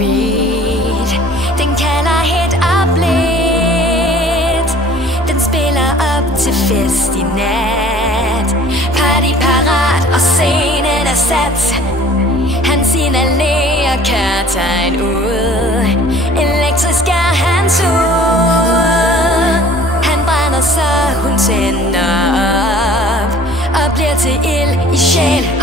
beat. Den kalder helt opledt. Den spiller op til fest i nat. Party parat og scenen er sat. Han signalerer kaptajn ud. Elektrisk er hans ud. Han brænder så hun tænder op og bliver til ild i sjæl